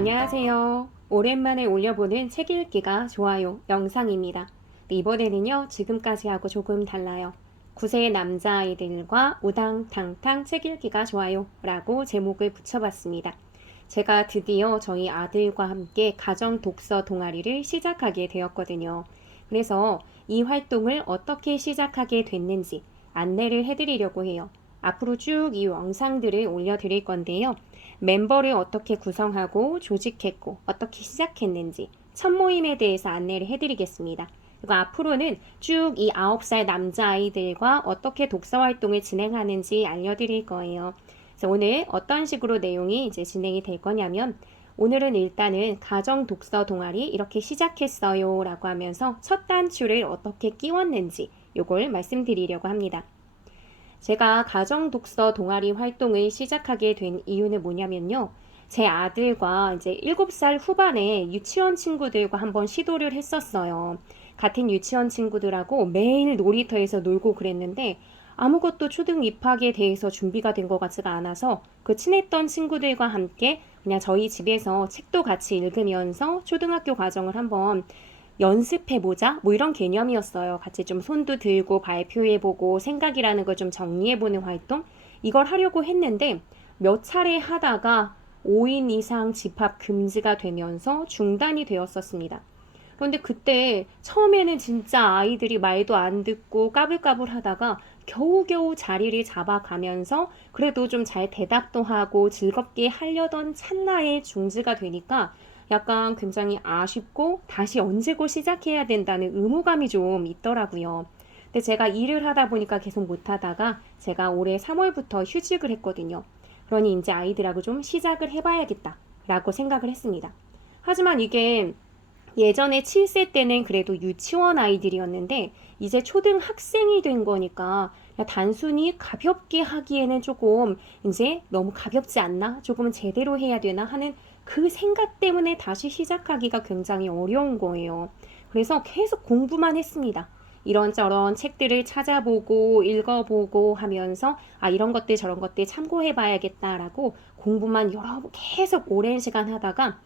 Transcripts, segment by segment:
안녕하세요. 오랜만에 올려보는 책 읽기가 좋아요 영상입니다. 이번에는요, 지금까지 하고 조금 달라요. 9세 남자아이들과 우당탕탕 책 읽기가 좋아요 라고 제목을 붙여봤습니다. 제가 드디어 저희 아들과 함께 가정 독서 동아리를 시작하게 되었거든요. 그래서 이 활동을 어떻게 시작하게 됐는지 안내를 해드리려고 해요. 앞으로 쭉 이 영상들을 올려드릴 건데요. 멤버를 어떻게 구성하고 조직했고 어떻게 시작했는지 첫 모임에 대해서 안내를 해드리겠습니다. 그리고 앞으로는 쭉 이 9살 남자아이들과 어떻게 독서 활동을 진행하는지 알려드릴 거예요. 그래서 오늘 어떤 식으로 내용이 이제 진행이 될 거냐면, 오늘은 일단은 가정 독서 동아리 이렇게 시작했어요 라고 하면서 첫 단추를 어떻게 끼웠는지 요걸 말씀드리려고 합니다. 제가 가정 독서 동아리 활동을 시작하게 된 이유는 뭐냐면요. 제 아들과 이제 7살 후반에 유치원 친구들과 한번 시도를 했었어요. 같은 유치원 친구들하고 매일 놀이터에서 놀고 그랬는데 아무것도 초등 입학에 대해서 준비가 된 것 같지가 않아서 그 친했던 친구들과 함께 그냥 저희 집에서 책도 같이 읽으면서 초등학교 과정을 한번 연습해보자? 뭐 이런 개념이었어요. 같이 좀 손도 들고 발표해보고 생각이라는 걸 좀 정리해보는 활동? 이걸 하려고 했는데 몇 차례 하다가 5인 이상 집합 금지가 되면서 중단이 되었었습니다. 그런데 그때 처음에는 진짜 아이들이 말도 안 듣고 까불까불 하다가 겨우겨우 자리를 잡아가면서 그래도 좀 잘 대답도 하고 즐겁게 하려던 찰나에 중지가 되니까 약간 굉장히 아쉽고 다시 언제고 시작해야 된다는 의무감이 좀 있더라고요. 근데 제가 일을 하다 보니까 계속 못하다가 제가 올해 3월부터 휴직을 했거든요. 그러니 이제 아이들하고 좀 시작을 해봐야겠다라고 생각을 했습니다. 하지만 이게 예전에 7세 때는 그래도 유치원 아이들이었는데 이제 초등학생이 된 거니까 그냥 단순히 가볍게 하기에는 조금 이제 너무 가볍지 않나? 조금은 제대로 해야 되나 하는 그 생각 때문에 다시 시작하기가 굉장히 어려운 거예요. 그래서 계속 공부만 했습니다. 이런저런 책들을 찾아보고 읽어보고 하면서 이런 것들 저런 것들 참고해 봐야겠다라고 공부만 계속 오랜 시간 하다가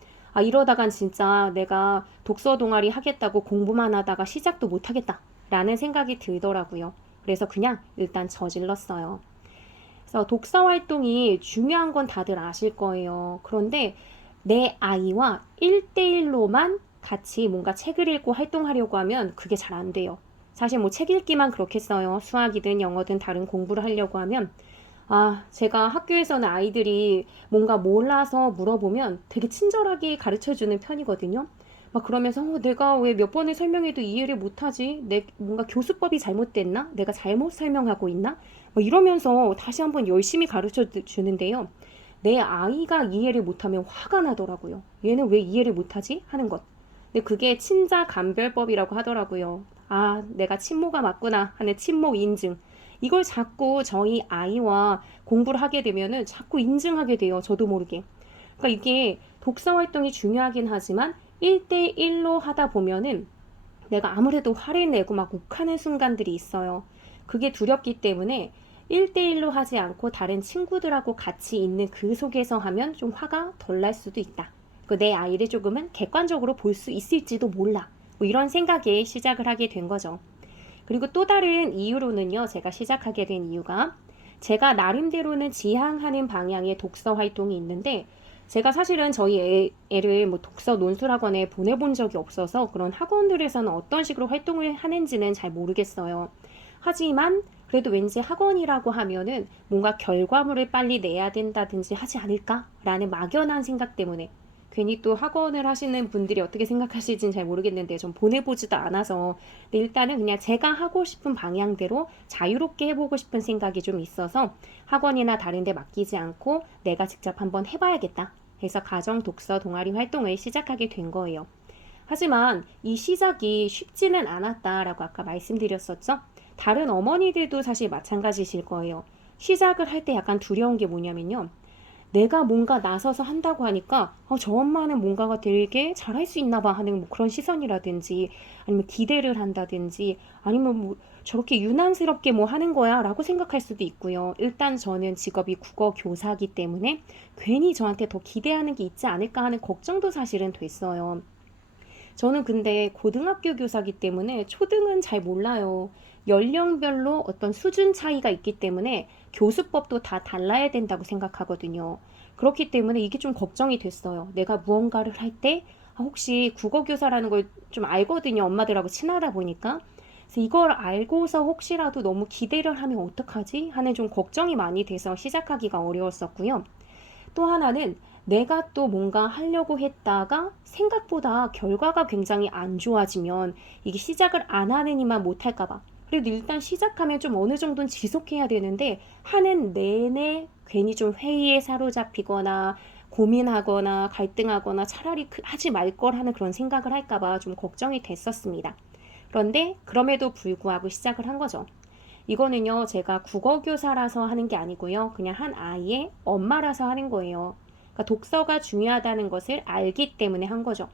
이러다간 진짜 내가 독서 동아리 하겠다고 공부만 하다가 시작도 못 하겠다 라는 생각이 들더라고요. 그래서 그냥 일단 저질렀어요. 그래서 독서 활동이 중요한 건 다들 아실 거예요. 그런데 내 아이와 1대1로만 같이 뭔가 책을 읽고 활동하려고 하면 그게 잘 안 돼요. 사실 뭐 책 읽기만 그렇겠어요. 수학이든 영어든 다른 공부를 하려고 하면 제가 학교에서는 아이들이 뭔가 몰라서 물어보면 되게 친절하게 가르쳐 주는 편이거든요. 막 그러면서 내가 왜 몇 번을 설명해도 이해를 못하지? 뭔가 교수법이 잘못됐나? 내가 잘못 설명하고 있나? 이러면서 다시 한번 열심히 가르쳐 주는데요. 내 아이가 이해를 못하면 화가 나더라고요. 얘는 왜 이해를 못하지? 하는 것. 근데 그게 친자감별법이라고 하더라고요. 내가 친모가 맞구나 하는 친모 인증. 이걸 자꾸 저희 아이와 공부를 하게 되면은 자꾸 인증하게 돼요. 저도 모르게. 그러니까 이게 독서 활동이 중요하긴 하지만 1대1로 하다 보면은 내가 아무래도 화를 내고 막 욱하는 순간들이 있어요. 그게 두렵기 때문에 1대1로 하지 않고 다른 친구들하고 같이 있는 그 속에서 하면 좀 화가 덜 날 수도 있다. 내 아이를 조금은 객관적으로 볼 수 있을지도 몰라. 뭐 이런 생각에 시작을 하게 된 거죠. 그리고 또 다른 이유로는요, 제가 시작하게 된 이유가 제가 나름대로는 지향하는 방향의 독서 활동이 있는데 제가 사실은 저희 애를 뭐 독서 논술학원에 보내본 적이 없어서 그런 학원들에서는 어떤 식으로 활동을 하는지는 잘 모르겠어요. 하지만 그래도 왠지 학원이라고 하면은 뭔가 결과물을 빨리 내야 된다든지 하지 않을까라는 막연한 생각 때문에 괜히 또 학원을 하시는 분들이 어떻게 생각하실지는 잘 모르겠는데 좀 보내보지도 않아서 근데 일단은 그냥 제가 하고 싶은 방향대로 자유롭게 해보고 싶은 생각이 좀 있어서 학원이나 다른 데 맡기지 않고 내가 직접 한번 해봐야겠다 해서 가정 독서 동아리 활동을 시작하게 된 거예요. 하지만 이 시작이 쉽지는 않았다라고 아까 말씀드렸었죠. 다른 어머니들도 사실 마찬가지실 거예요. 시작을 할 때 약간 두려운 게 뭐냐면요. 내가 뭔가 나서서 한다고 하니까 저 엄마는 뭔가가 되게 잘할 수 있나 봐 하는 뭐 그런 시선이라든지 아니면 기대를 한다든지 아니면 뭐 저렇게 유난스럽게 뭐 하는 거야 라고 생각할 수도 있고요. 일단 저는 직업이 국어 교사이기 때문에 괜히 저한테 더 기대하는 게 있지 않을까 하는 걱정도 사실은 됐어요. 저는 근데 고등학교 교사기 때문에 초등은 잘 몰라요. 연령별로 어떤 수준 차이가 있기 때문에 교수법도 다 달라야 된다고 생각하거든요. 그렇기 때문에 이게 좀 걱정이 됐어요. 내가 무언가를 할 때 혹시 국어교사라는 걸 좀 알거든요. 엄마들하고 친하다 보니까. 그래서 이걸 알고서 혹시라도 너무 기대를 하면 어떡하지? 하는 좀 걱정이 많이 돼서 시작하기가 어려웠었고요. 또 하나는 내가 또 뭔가 하려고 했다가 생각보다 결과가 굉장히 안 좋아지면 이게 시작을 안 하는 이만 못할까 봐. 그래도 일단 시작하면 좀 어느 정도는 지속해야 되는데 하는 내내 괜히 좀 회의에 사로잡히거나 고민하거나 갈등하거나 차라리 하지 말 걸 하는 그런 생각을 할까 봐 좀 걱정이 됐었습니다. 그런데 그럼에도 불구하고 시작을 한 거죠. 이거는요, 제가 국어교사라서 하는 게 아니고요. 그냥 한 아이의 엄마라서 하는 거예요. 그러니까 독서가 중요하다는 것을 알기 때문에 한 거죠.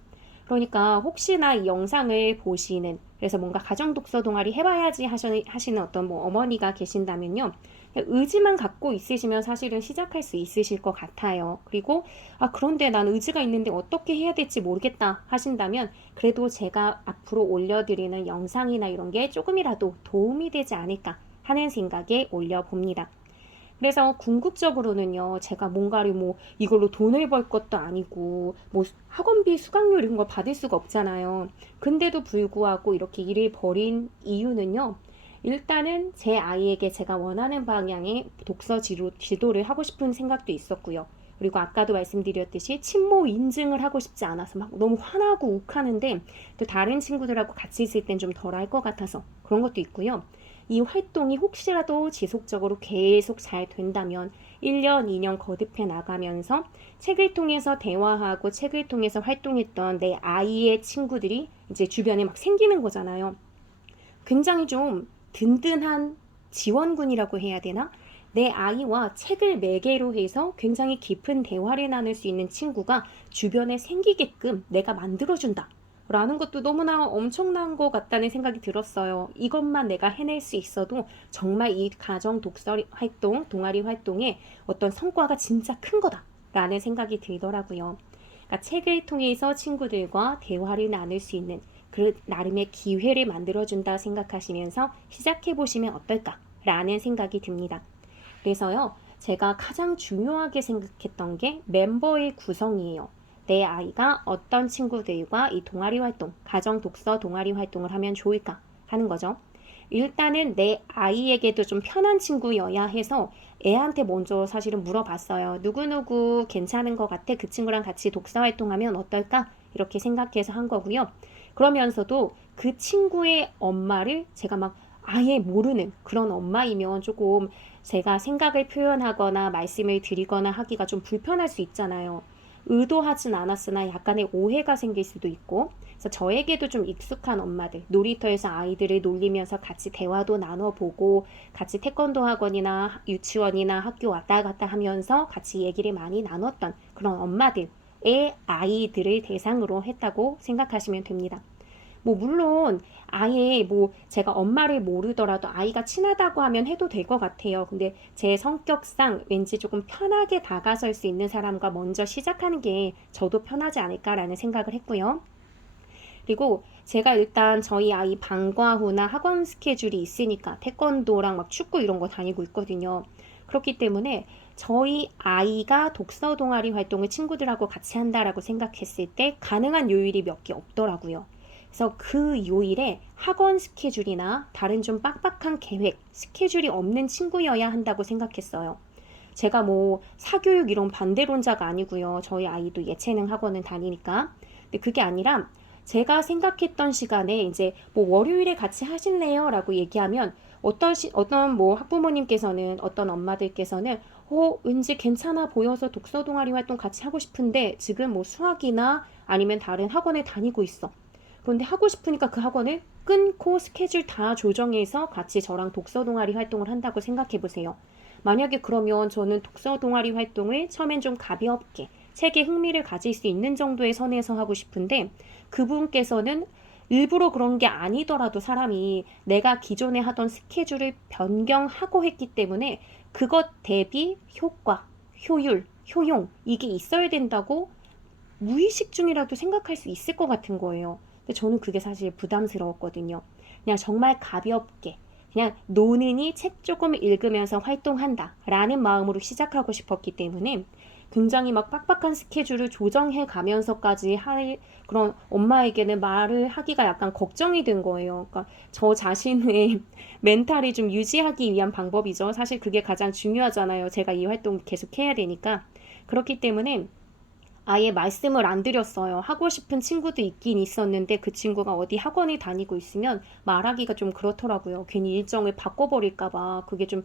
그러니까 혹시나 이 영상을 보시는, 그래서 뭔가 가정 독서 동아리 해봐야지 하시는 어떤 뭐 어머니가 계신다면요. 의지만 갖고 있으시면 사실은 시작할 수 있으실 것 같아요. 그리고 그런데 난 의지가 있는데 어떻게 해야 될지 모르겠다 하신다면 그래도 제가 앞으로 올려드리는 영상이나 이런 게 조금이라도 도움이 되지 않을까 하는 생각에 올려봅니다. 그래서 궁극적으로는요, 제가 뭔가를 뭐 이걸로 돈을 벌 것도 아니고, 뭐 학원비 수강료 이런 거 받을 수가 없잖아요. 근데도 불구하고 이렇게 일을 벌인 이유는요, 일단은 제 아이에게 제가 원하는 방향의 독서 지도를 하고 싶은 생각도 있었고요. 그리고 아까도 말씀드렸듯이 친모 인증을 하고 싶지 않아서 막 너무 화나고 욱하는데 또 다른 친구들하고 같이 있을 땐 좀 덜 할 것 같아서 그런 것도 있고요. 이 활동이 혹시라도 지속적으로 계속 잘 된다면 1년, 2년 거듭해 나가면서 책을 통해서 대화하고 책을 통해서 활동했던 내 아이의 친구들이 이제 주변에 막 생기는 거잖아요. 굉장히 좀 든든한 지원군이라고 해야 되나? 내 아이와 책을 매개로 해서 굉장히 깊은 대화를 나눌 수 있는 친구가 주변에 생기게끔 내가 만들어준다. 라는 것도 너무나 엄청난 것 같다는 생각이 들었어요. 이것만 내가 해낼 수 있어도 정말 이 가정 독서 활동, 동아리 활동에 어떤 성과가 진짜 큰 거다. 라는 생각이 들더라고요. 그러니까 책을 통해서 친구들과 대화를 나눌 수 있는 그 나름의 기회를 만들어준다 생각하시면서 시작해보시면 어떨까라는 생각이 듭니다. 그래서요, 제가 가장 중요하게 생각했던 게 멤버의 구성이에요. 내 아이가 어떤 친구들과 이 동아리 활동, 가정 독서 동아리 활동을 하면 좋을까 하는 거죠. 일단은 내 아이에게도 좀 편한 친구여야 해서 애한테 먼저 사실은 물어봤어요. 누구누구 괜찮은 것 같아? 그 친구랑 같이 독서 활동하면 어떨까? 이렇게 생각해서 한 거고요. 그러면서도 그 친구의 엄마를 제가 막 아예 모르는 그런 엄마이면 조금 제가 생각을 표현하거나 말씀을 드리거나 하기가 좀 불편할 수 있잖아요. 의도하진 않았으나 약간의 오해가 생길 수도 있고, 그래서 저에게도 좀 익숙한 엄마들, 놀이터에서 아이들을 놀리면서 같이 대화도 나눠보고, 같이 태권도 학원이나 유치원이나 학교 왔다 갔다 하면서 같이 얘기를 많이 나눴던 그런 엄마들의 아이들을 대상으로 했다고 생각하시면 됩니다. 뭐 물론 아예 뭐 제가 엄마를 모르더라도 아이가 친하다고 하면 해도 될 것 같아요. 근데 제 성격상 왠지 조금 편하게 다가설 수 있는 사람과 먼저 시작하는 게 저도 편하지 않을까라는 생각을 했고요. 그리고 제가 일단 저희 아이 방과 후나 학원 스케줄이 있으니까 태권도랑 막 축구 이런 거 다니고 있거든요. 그렇기 때문에 저희 아이가 독서 동아리 활동을 친구들하고 같이 한다라고 생각했을 때 가능한 요일이 몇 개 없더라고요. 그래서 그 요일에 학원 스케줄이나 다른 좀 빡빡한 계획, 스케줄이 없는 친구여야 한다고 생각했어요. 제가 뭐 사교육 이런 반대론자가 아니고요. 저희 아이도 예체능 학원은 다니니까. 근데 그게 아니라 제가 생각했던 시간에 이제 뭐 월요일에 같이 하실래요? 라고 얘기하면 어떤 뭐 학부모님께서는 어떤 엄마들께서는 왠지 괜찮아 보여서 독서 동아리 활동 같이 하고 싶은데 지금 뭐 수학이나 아니면 다른 학원에 다니고 있어. 그런데 하고 싶으니까 그 학원을 끊고 스케줄 다 조정해서 같이 저랑 독서 동아리 활동을 한다고 생각해 보세요. 만약에 그러면 저는 독서 동아리 활동을 처음엔 좀 가볍게 책에 흥미를 가질 수 있는 정도의 선에서 하고 싶은데 그분께서는 일부러 그런 게 아니더라도 사람이 내가 기존에 하던 스케줄을 변경하고 했기 때문에 그것 대비 효과, 효율, 효용 이게 있어야 된다고 무의식 중이라도 생각할 수 있을 것 같은 거예요. 근데 저는 그게 사실 부담스러웠거든요. 그냥 정말 가볍게 그냥 노는이 책 조금 읽으면서 활동한다 라는 마음으로 시작하고 싶었기 때문에 굉장히 막 빡빡한 스케줄을 조정해 가면서까지 할 그런 엄마에게는 말을 하기가 약간 걱정이 된 거예요. 그러니까 저 자신의 멘탈이 좀 유지하기 위한 방법이죠. 사실 그게 가장 중요하잖아요. 제가 이 활동 계속 해야 되니까. 그렇기 때문에 아예 말씀을 안 드렸어요. 하고 싶은 친구도 있긴 있었는데 그 친구가 어디 학원에 다니고 있으면 말하기가 좀 그렇더라고요. 괜히 일정을 바꿔버릴까 봐 그게 좀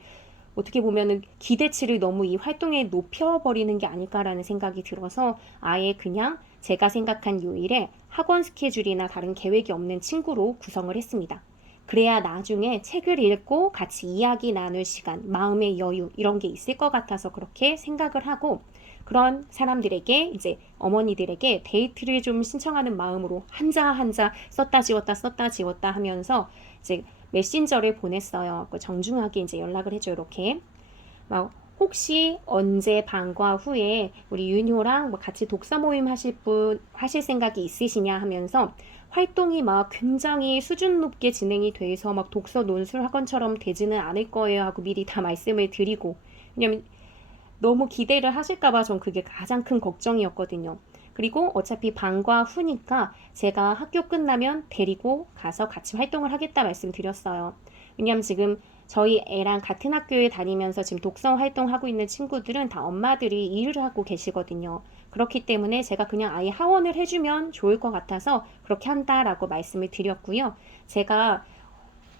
어떻게 보면은 기대치를 너무 이 활동에 높여버리는 게 아닐까라는 생각이 들어서 아예 그냥 제가 생각한 요일에 학원 스케줄이나 다른 계획이 없는 친구로 구성을 했습니다. 그래야 나중에 책을 읽고 같이 이야기 나눌 시간, 마음의 여유 이런 게 있을 것 같아서 그렇게 생각을 하고 그런 사람들에게 이제 어머니들에게 데이트를 좀 신청하는 마음으로 한자 한자 썼다 지웠다 하면서 이제 메신저를 보냈어요. 정중하게 이제 연락을 해줘 이렇게 막 혹시 언제 방과 후에 우리 윤효랑 뭐 같이 독서 모임 하실 생각이 있으시냐 하면서 활동이 막 굉장히 수준 높게 진행이 돼서 막 독서 논술 학원처럼 되지는 않을 거예요 하고 미리 다 말씀을 드리고 왜냐면 너무 기대를 하실까봐 전 그게 가장 큰 걱정이었거든요. 그리고 어차피 방과 후니까 제가 학교 끝나면 데리고 가서 같이 활동을 하겠다 말씀드렸어요. 왜냐면 지금 저희 애랑 같은 학교에 다니면서 지금 독서 활동하고 있는 친구들은 다 엄마들이 일을 하고 계시거든요. 그렇기 때문에 제가 그냥 아예 하원을 해주면 좋을 것 같아서 그렇게 한다라고 말씀을 드렸고요. 제가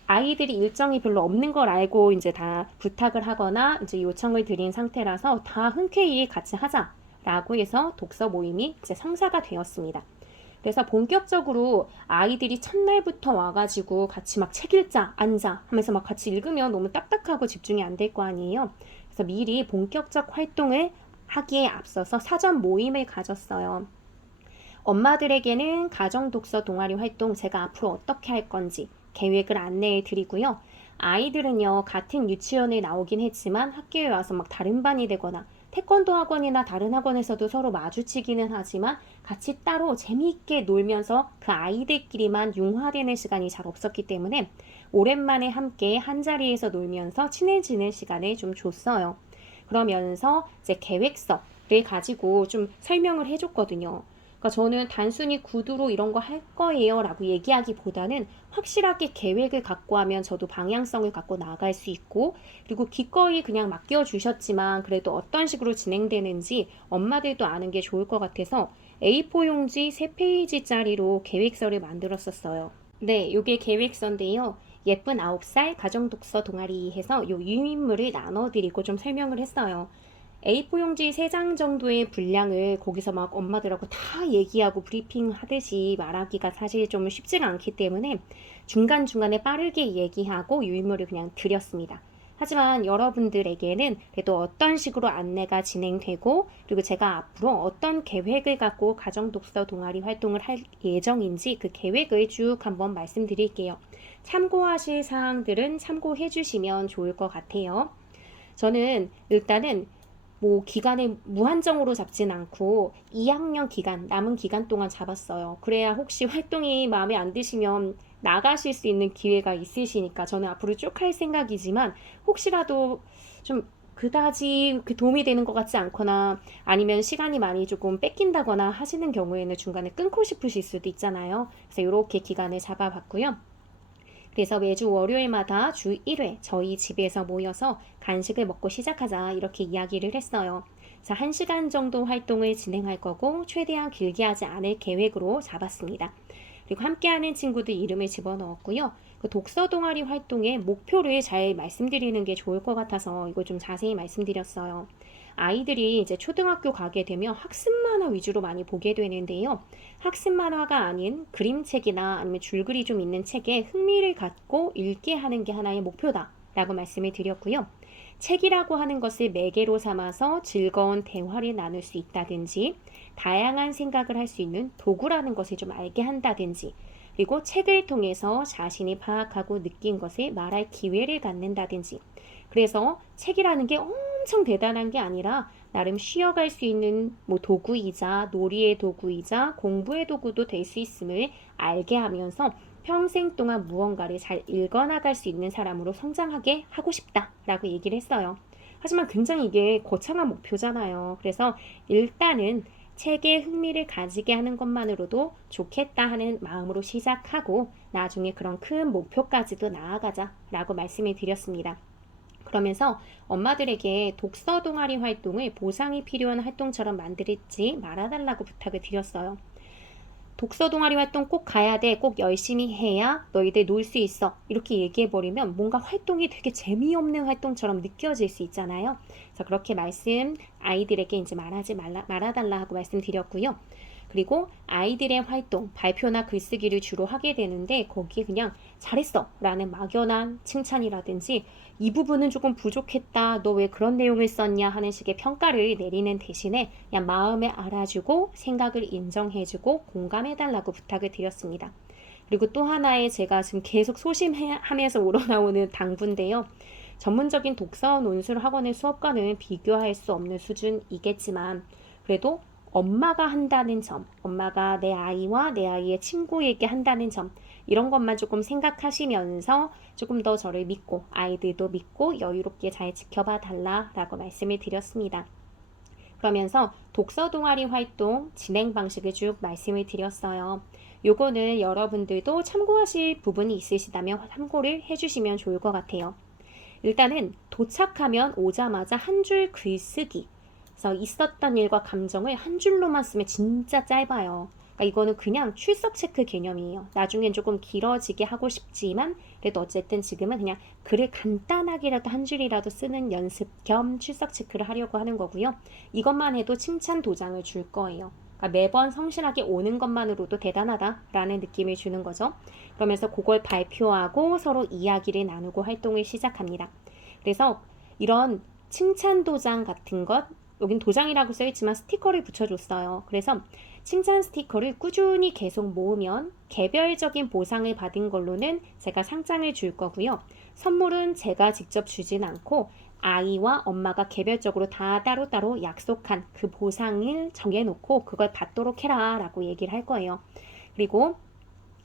아이들이 일정이 별로 없는 걸 알고 이제 다 부탁을 하거나 이제 요청을 드린 상태라서 다 흔쾌히 같이 하자라고 해서 독서 모임이 이제 성사가 되었습니다. 그래서 본격적으로 아이들이 첫날부터 와가지고 같이 막 책 읽자, 앉아 하면서 막 같이 읽으면 너무 딱딱하고 집중이 안 될 거 아니에요. 그래서 미리 본격적 활동을 하기에 앞서서 사전 모임을 가졌어요. 엄마들에게는 가정 독서 동아리 활동 제가 앞으로 어떻게 할 건지 계획을 안내해 드리고요. 아이들은요, 같은 유치원에 나오긴 했지만 학교에 와서 막 다른 반이 되거나 태권도 학원이나 다른 학원에서도 서로 마주치기는 하지만 같이 따로 재미있게 놀면서 그 아이들끼리만 융화되는 시간이 잘 없었기 때문에 오랜만에 함께 한자리에서 놀면서 친해지는 시간을 좀 줬어요. 그러면서 이제 계획서를 가지고 좀 설명을 해줬거든요. 그러니까 저는 단순히 구두로 이런 거 할 거예요 라고 얘기하기보다는 확실하게 계획을 갖고 하면 저도 방향성을 갖고 나아갈 수 있고 그리고 기꺼이 그냥 맡겨주셨지만 그래도 어떤 식으로 진행되는지 엄마들도 아는 게 좋을 것 같아서 A4 용지 3페이지짜리로 계획서를 만들었었어요. 네, 요게 계획서인데요. 예쁜 9살 가정독서 동아리 해서 요 유인물을 나눠드리고 좀 설명을 했어요. A4 용지 3장 정도의 분량을 거기서 막 엄마들하고 다 얘기하고 브리핑 하듯이 말하기가 사실 좀 쉽지가 않기 때문에 중간중간에 빠르게 얘기하고 유인물을 그냥 드렸습니다. 하지만 여러분들에게는 그래도 어떤 식으로 안내가 진행되고 그리고 제가 앞으로 어떤 계획을 갖고 가정독서 동아리 활동을 할 예정인지 그 계획을 쭉 한번 말씀드릴게요. 참고하실 사항들은 참고해 주시면 좋을 것 같아요. 저는 일단은 뭐 기간을 무한정으로 잡진 않고 2학년 기간, 남은 기간 동안 잡았어요. 그래야 혹시 활동이 마음에 안 드시면 나가실 수 있는 기회가 있으시니까 저는 앞으로 쭉 할 생각이지만 혹시라도 좀 그다지 도움이 되는 것 같지 않거나 아니면 시간이 많이 조금 뺏긴다거나 하시는 경우에는 중간에 끊고 싶으실 수도 있잖아요. 그래서 이렇게 기간을 잡아봤고요. 그래서 매주 월요일마다 주 1회 저희 집에서 모여서 간식을 먹고 시작하자 이렇게 이야기를 했어요. 자, 1시간 정도 활동을 진행할 거고 최대한 길게 하지 않을 계획으로 잡았습니다. 그리고 함께하는 친구들 이름을 집어넣었고요. 그 독서 동아리 활동의 목표를 잘 말씀드리는 게 좋을 것 같아서 이거 좀 자세히 말씀드렸어요. 아이들이 이제 초등학교 가게 되면 학습 만화 위주로 많이 보게 되는데요. 학습 만화가 아닌 그림책이나 아니면 줄글이 좀 있는 책에 흥미를 갖고 읽게 하는 게 하나의 목표다 라고 말씀을 드렸고요. 책이라고 하는 것을 매개로 삼아서 즐거운 대화를 나눌 수 있다든지, 다양한 생각을 할 수 있는 도구라는 것을 좀 알게 한다든지, 그리고 책을 통해서 자신이 파악하고 느낀 것을 말할 기회를 갖는다든지, 그래서 책이라는 게 엄청 대단한 게 아니라 나름 쉬어갈 수 있는 뭐 도구이자 놀이의 도구이자 공부의 도구도 될 수 있음을 알게 하면서 평생 동안 무언가를 잘 읽어나갈 수 있는 사람으로 성장하게 하고 싶다라고 얘기를 했어요. 하지만 굉장히 이게 거창한 목표잖아요. 그래서 일단은 책에 흥미를 가지게 하는 것만으로도 좋겠다 하는 마음으로 시작하고 나중에 그런 큰 목표까지도 나아가자라고 말씀을 드렸습니다. 그러면서 엄마들에게 독서 동아리 활동을 보상이 필요한 활동처럼 만들지 말아달라고 부탁을 드렸어요. 독서 동아리 활동 꼭 가야 돼. 꼭 열심히 해야 너희들 놀 수 있어. 이렇게 얘기해버리면 뭔가 활동이 되게 재미없는 활동처럼 느껴질 수 있잖아요. 그래서 그렇게 아이들에게 이제 말아달라 하고 말씀드렸고요. 그리고 아이들의 활동, 발표나 글쓰기를 주로 하게 되는데 거기에 그냥 잘했어 라는 막연한 칭찬이라든지 이 부분은 조금 부족했다, 너 왜 그런 내용을 썼냐 하는 식의 평가를 내리는 대신에 그냥 마음에 알아주고 생각을 인정해주고 공감해달라고 부탁을 드렸습니다. 그리고 또 하나의 제가 지금 계속 소심하면서 우러나오는 당부인데요. 전문적인 독서 논술 학원의 수업과는 비교할 수 없는 수준이겠지만 그래도 엄마가 한다는 점, 엄마가 내 아이와 내 아이의 친구에게 한다는 점, 이런 것만 조금 생각하시면서 조금 더 저를 믿고 아이들도 믿고 여유롭게 잘 지켜봐 달라라고 말씀을 드렸습니다. 그러면서 독서 동아리 활동 진행 방식을 쭉 말씀을 드렸어요. 요거는 여러분들도 참고하실 부분이 있으시다면 참고를 해주시면 좋을 것 같아요. 일단은 도착하면 오자마자 한 줄 글쓰기. 그래서 있었던 일과 감정을 한 줄로만 쓰면 진짜 짧아요. 그러니까 이거는 그냥 출석 체크 개념이에요. 나중엔 조금 길어지게 하고 싶지만 그래도 어쨌든 지금은 그냥 글을 간단하게라도 한 줄이라도 쓰는 연습 겸 출석 체크를 하려고 하는 거고요. 이것만 해도 칭찬 도장을 줄 거예요. 그러니까 매번 성실하게 오는 것만으로도 대단하다라는 느낌을 주는 거죠. 그러면서 그걸 발표하고 서로 이야기를 나누고 활동을 시작합니다. 그래서 이런 칭찬 도장 같은 것, 여긴 도장이라고 써있지만 스티커를 붙여줬어요. 그래서 칭찬 스티커를 꾸준히 계속 모으면 개별적인 보상을 받은 걸로는 제가 상장을 줄 거고요. 선물은 제가 직접 주진 않고 아이와 엄마가 개별적으로 다 따로따로 약속한 그 보상을 정해놓고 그걸 받도록 해라 라고 얘기를 할 거예요. 그리고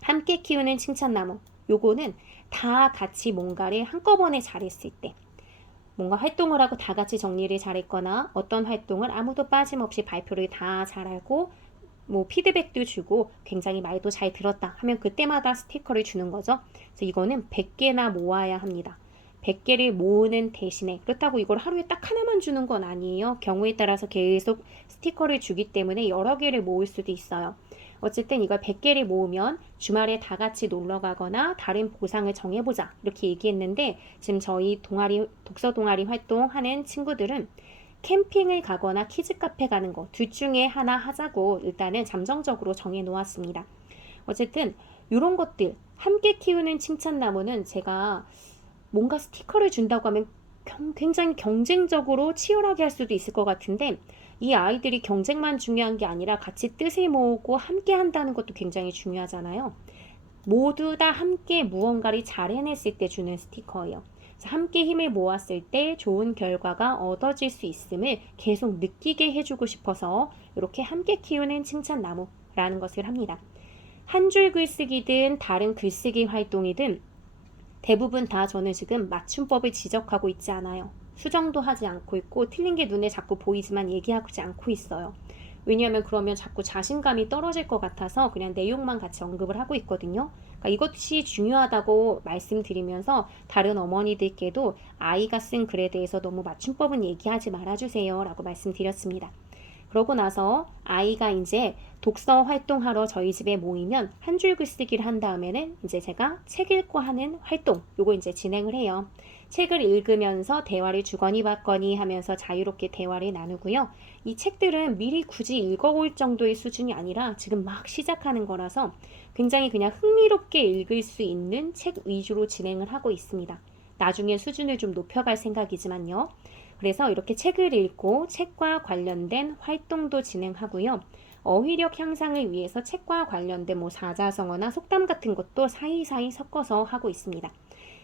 함께 키우는 칭찬나무, 요거는 다 같이 뭔가를 한꺼번에 잘했을 때, 뭔가 활동을 하고 다 같이 정리를 잘했거나 어떤 활동을 아무도 빠짐없이 발표를 다 잘하고 뭐 피드백도 주고 굉장히 말도 잘 들었다 하면 그때마다 스티커를 주는 거죠. 그래서 이거는 100개나 모아야 합니다. 100개를 모으는 대신에, 그렇다고 이걸 하루에 딱 하나만 주는 건 아니에요. 경우에 따라서 계속 스티커를 주기 때문에 여러 개를 모을 수도 있어요. 어쨌든 이걸 100개를 모으면 주말에 다 같이 놀러 가거나 다른 보상을 정해보자 이렇게 얘기했는데, 지금 저희 독서 동아리 활동하는 친구들은 캠핑을 가거나 키즈 카페 가는 거 둘 중에 하나 하자고 일단은 잠정적으로 정해 놓았습니다. 어쨌든 이런 것들, 함께 키우는 칭찬나무는 제가 뭔가 스티커를 준다고 하면 굉장히 경쟁적으로 치열하게 할 수도 있을 것 같은데, 이 아이들이 경쟁만 중요한 게 아니라 같이 뜻을 모으고 함께 한다는 것도 굉장히 중요하잖아요. 모두 다 함께 무언가를 잘 해냈을 때 주는 스티커예요. 함께 힘을 모았을 때 좋은 결과가 얻어질 수 있음을 계속 느끼게 해주고 싶어서 이렇게 함께 키우는 칭찬나무라는 것을 합니다. 한 줄 글쓰기든 다른 글쓰기 활동이든 대부분 다 저는 지금 맞춤법을 지적하고 있지 않아요. 수정도 하지 않고 있고 틀린 게 눈에 자꾸 보이지만 얘기하지 않고 있어요. 왜냐하면 그러면 자꾸 자신감이 떨어질 것 같아서 그냥 내용만 같이 언급을 하고 있거든요. 그러니까 이것이 중요하다고 말씀드리면서 다른 어머니들께도 아이가 쓴 글에 대해서 너무 맞춤법은 얘기하지 말아주세요 라고 말씀드렸습니다. 그러고 나서 아이가 이제 독서 활동하러 저희 집에 모이면 한 줄 글쓰기를 한 다음에는 이제 제가 책 읽고 하는 활동, 요거 이제 진행을 해요. 책을 읽으면서 대화를 주거니 받거니 하면서 자유롭게 대화를 나누고요. 이 책들은 미리 굳이 읽어올 정도의 수준이 아니라 지금 막 시작하는 거라서 굉장히 그냥 흥미롭게 읽을 수 있는 책 위주로 진행을 하고 있습니다. 나중에 수준을 좀 높여갈 생각이지만요. 그래서 이렇게 책을 읽고 책과 관련된 활동도 진행하고요. 어휘력 향상을 위해서 책과 관련된 뭐 사자성어나 속담 같은 것도 사이사이 섞어서 하고 있습니다.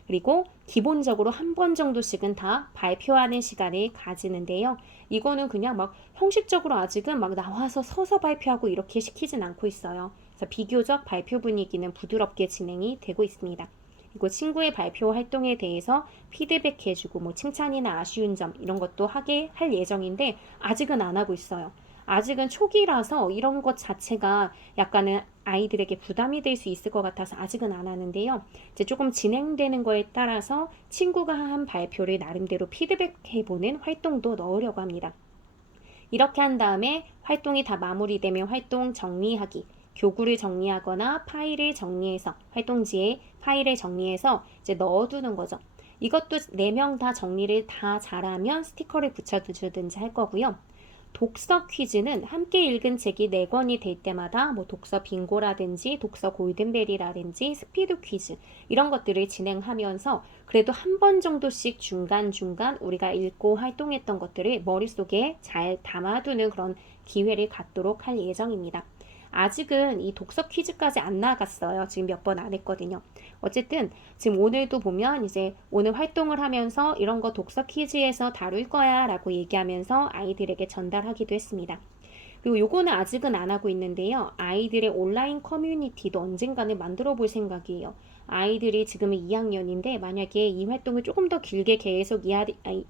그리고 기본적으로 한 번 정도씩은 다 발표하는 시간을 가지는데요. 이거는 그냥 막 형식적으로 아직은 막 나와서 서서 발표하고 이렇게 시키진 않고 있어요. 그래서 비교적 발표 분위기는 부드럽게 진행이 되고 있습니다. 그리고 친구의 발표 활동에 대해서 피드백해주고 뭐 칭찬이나 아쉬운 점 이런 것도 하게 할 예정인데 아직은 안 하고 있어요. 아직은 초기라서 이런 것 자체가 약간은 아이들에게 부담이 될 수 있을 것 같아서 아직은 안 하는데요. 이제 조금 진행되는 거에 따라서 친구가 한 발표를 나름대로 피드백해보는 활동도 넣으려고 합니다. 이렇게 한 다음에 활동이 다 마무리되면 활동 정리하기, 교구를 정리하거나 파일을 정리해서 활동지에 파일을 정리해서 이제 넣어두는 거죠. 이것도 4명 다 정리를 다 잘하면 스티커를 붙여주든지 할 거고요. 독서 퀴즈는 함께 읽은 책이 4권이 될 때마다 뭐 독서 빙고라든지 독서 골든벨이라든지 스피드 퀴즈 이런 것들을 진행하면서 그래도 한 번 정도씩 중간중간 우리가 읽고 활동했던 것들을 머릿속에 잘 담아두는 그런 기회를 갖도록 할 예정입니다. 아직은 이 독서 퀴즈까지 안 나갔어요. 지금 몇 번 안 했거든요. 어쨌든 지금 오늘도 보면 이제 오늘 활동을 하면서 이런 거 독서 퀴즈에서 다룰 거야 라고 얘기하면서 아이들에게 전달하기도 했습니다. 그리고 요거는 아직은 안 하고 있는데요. 아이들의 온라인 커뮤니티도 언젠가는 만들어 볼 생각이에요. 아이들이 지금은 2학년인데 만약에 이 활동을 조금 더 길게 계속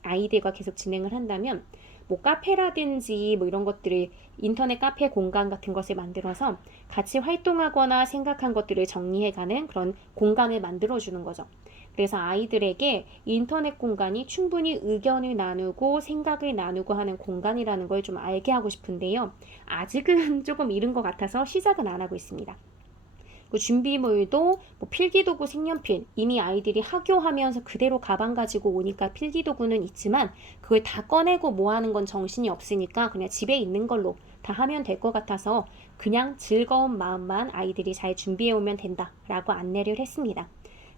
아이들과 계속 진행을 한다면 뭐 카페라든지 뭐 이런 것들을 인터넷 카페 공간 같은 것을 만들어서 같이 활동하거나 생각한 것들을 정리해가는 그런 공간을 만들어주는 거죠. 그래서 아이들에게 인터넷 공간이 충분히 의견을 나누고 생각을 나누고 하는 공간이라는 걸 좀 알게 하고 싶은데요. 아직은 조금 이른 것 같아서 시작은 안 하고 있습니다. 그 준비물도 뭐 필기도구, 색연필 이미 아이들이 하교하면서 그대로 가방 가지고 오니까 필기도구는 있지만 그걸 다 꺼내고 뭐 하는 건 정신이 없으니까 그냥 집에 있는 걸로 다 하면 될 것 같아서 그냥 즐거운 마음만 아이들이 잘 준비해 오면 된다라고 안내를 했습니다.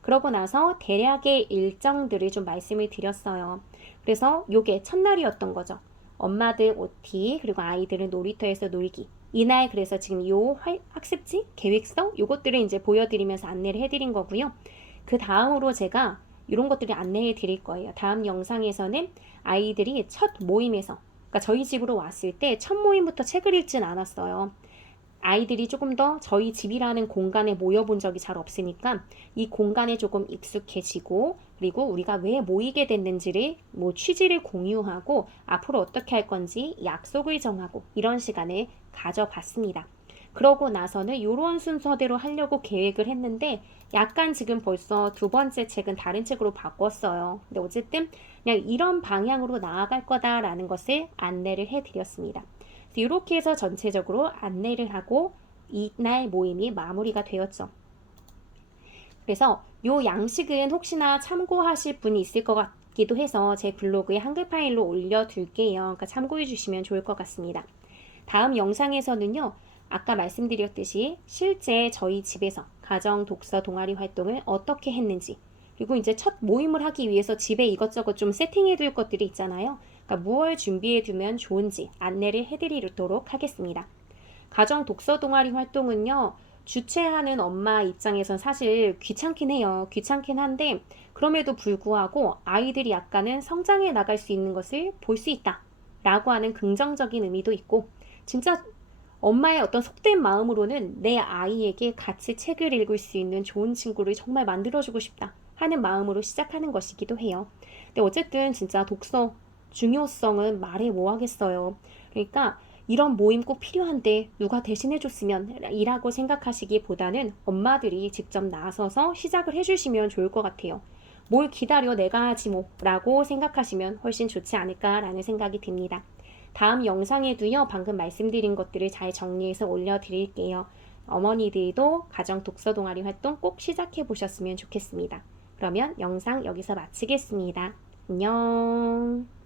그러고 나서 대략의 일정들을 좀 말씀을 드렸어요. 그래서 요게 첫날이었던 거죠. 엄마들 OT 그리고 아이들은 놀이터에서 놀기. 이날 그래서 지금 요 학습지, 계획서 요것들을 이제 보여드리면서 안내를 해드린 거고요. 그 다음으로 제가 이런 것들을 안내해 드릴 거예요. 다음 영상에서는 아이들이 첫 모임에서 그러니까 저희 집으로 왔을 때 첫 모임부터 책을 읽진 않았어요. 아이들이 조금 더 저희 집이라는 공간에 모여본 적이 잘 없으니까 이 공간에 조금 익숙해지고 그리고 우리가 왜 모이게 됐는지를 뭐 취지를 공유하고 앞으로 어떻게 할 건지 약속을 정하고 이런 시간을 가져봤습니다. 그러고 나서는 이런 순서대로 하려고 계획을 했는데 약간 지금 벌써 2번째 책은 다른 책으로 바꿨어요. 근데 어쨌든 그냥 이런 방향으로 나아갈 거다라는 것을 안내를 해드렸습니다. 이렇게 해서 전체적으로 안내를 하고 이날 모임이 마무리가 되었죠. 그래서 이 양식은 혹시나 참고하실 분이 있을 것 같기도 해서 제 블로그에 한글 파일로 올려둘게요. 그러니까 참고해 주시면 좋을 것 같습니다. 다음 영상에서는요. 아까 말씀드렸듯이 실제 저희 집에서 가정 독서 동아리 활동을 어떻게 했는지 그리고 이제 첫 모임을 하기 위해서 집에 이것저것 좀 세팅해 둘 것들이 있잖아요. 그러니까 무얼 준비해 두면 좋은지 안내를 해드리도록 하겠습니다. 가정 독서 동아리 활동은요. 주최하는 엄마 입장에선 사실 귀찮긴 해요. 귀찮긴 한데 그럼에도 불구하고 아이들이 약간은 성장해 나갈 수 있는 것을 볼 수 있다 라고 하는 긍정적인 의미도 있고 진짜 엄마의 어떤 속된 마음으로는 내 아이에게 같이 책을 읽을 수 있는 좋은 친구를 정말 만들어주고 싶다 하는 마음으로 시작하는 것이기도 해요. 근데 어쨌든 진짜 독서 중요성은 말해 뭐 하겠어요. 그러니까 이런 모임 꼭 필요한데 누가 대신해줬으면 이라고 생각하시기보다는 엄마들이 직접 나서서 시작을 해주시면 좋을 것 같아요. 뭘 기다려 내가 하지 뭐 라고 생각하시면 훨씬 좋지 않을까라는 생각이 듭니다. 다음 영상에도요 방금 말씀드린 것들을 잘 정리해서 올려드릴게요. 어머니들도 가정 독서 동아리 활동 꼭 시작해 보셨으면 좋겠습니다. 그러면 영상 여기서 마치겠습니다. 안녕.